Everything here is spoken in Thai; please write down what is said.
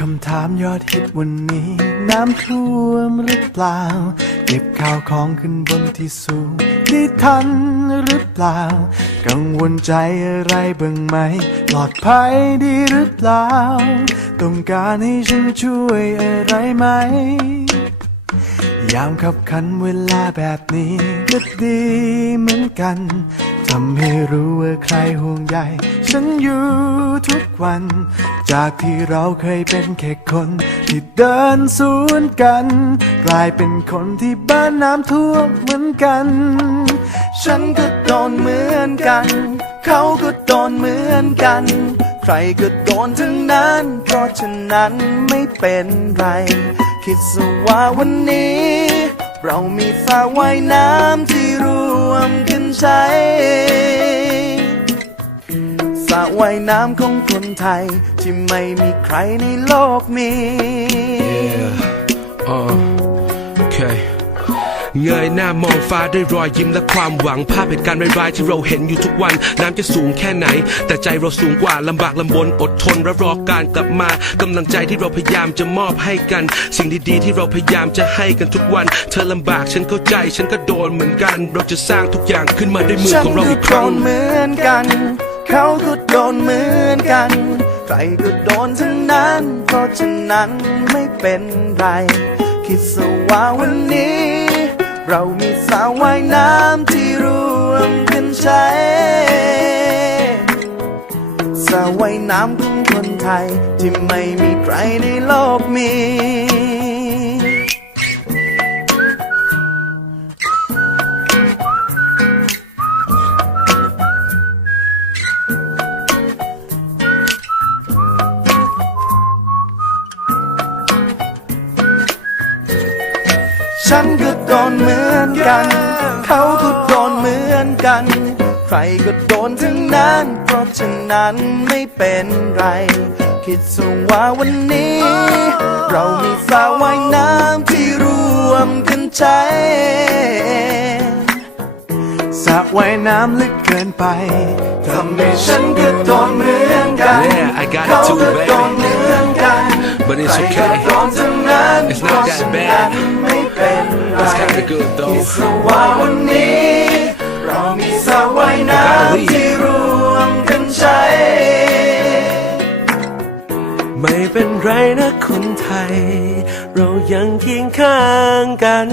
คำถามยอดฮิตวันนี้ น้ำท่วมหรือเปล่า เก็บข้าวของขึ้นบนที่สูงได้ทันหรือเปล่า กังวลใจอะไรบ้างไหม ปลอดภัยดีหรือเปล่า ต้องการให้ฉันช่วยอะไรไหม ยามขับขันเวลาแบบนี้ก็ดีเหมือนกันทำให้รู้ว่าใครห่วงใย ฉันอยู่ทุกวัน จากที่เราเคยเป็นแค่คน ที่เดินสวนกัน กลายเป็นคนที่บ้านน้ำท่วมเหมือนกัน ฉันก็โดนเหมือนกัน เขาก็โดนเหมือนกัน ใครก็โดนทั้งนั้น เพราะฉะนั้นไม่เป็นไร คิดซะว่าวันนี้ เรามีสระว่ายน้ำที่รวมกันใช้ ว่ายน้ำของคนไทย ที่ไม่มีใครในโลกนี้ Yeah. Uh, okay. เงยหน้ามองฟ้าด้วยรอยยิ้มและความหวังภาพเหตุการณ์ร้ายๆที่เราเห็นอยู่ทุกวัน น้ำจะสูงแค่ไหน แต่ใจเราสูงกว่าลำบากลำบนอดทนและรอการกลับมากำลังใจที่เราพยายามจะมอบให้กัน สิ่งดีๆที่เราพยายามจะให้กันทุกวัน เธอลำบากฉันเข้าใจ ฉันก็โดนเหมือนกัน เราจะสร้างทุกอย่างขึ้นมาด้วยมือของเราอีกครั้งนเหมือนกัน เขาก็โดนเหมือนกัน ใครก็โดนทั้งนั้น เพราะฉะนั้นไม่เป็นไร คิดซะว่าวันนี้ เรามีสระว่ายน้ำที่รวมกันใช้สระว่ายน้ำของคนไทย ที่ไม่มีใครในโลกมี ฉันก็โดนเหมือนกัน เขาก็โดนเหมือนกัน ใครก็โดนทั้งนั้น เพราะฉะนั้นไม่เป็นไร คิดซะว่าวันนี้ เรามีสระว่ายน้ำที่รวมกันใช้สระว่ายน้ำลึกเกินไปทำให้ฉันก็โดนเหมือนกัน Yeah, I got เขาก็โดนเหมือนกัน But it's ใครก็ okay. โดนทั้งนั้น It's not that bad. ไม่เป็นไร It's kinda good though. คิดซะว่าวันนี้เรามีสระว่ายน้ำที่รวมกันใช้ไม่เป็นไรนะคนไทย เรายังเคียงข้างกัน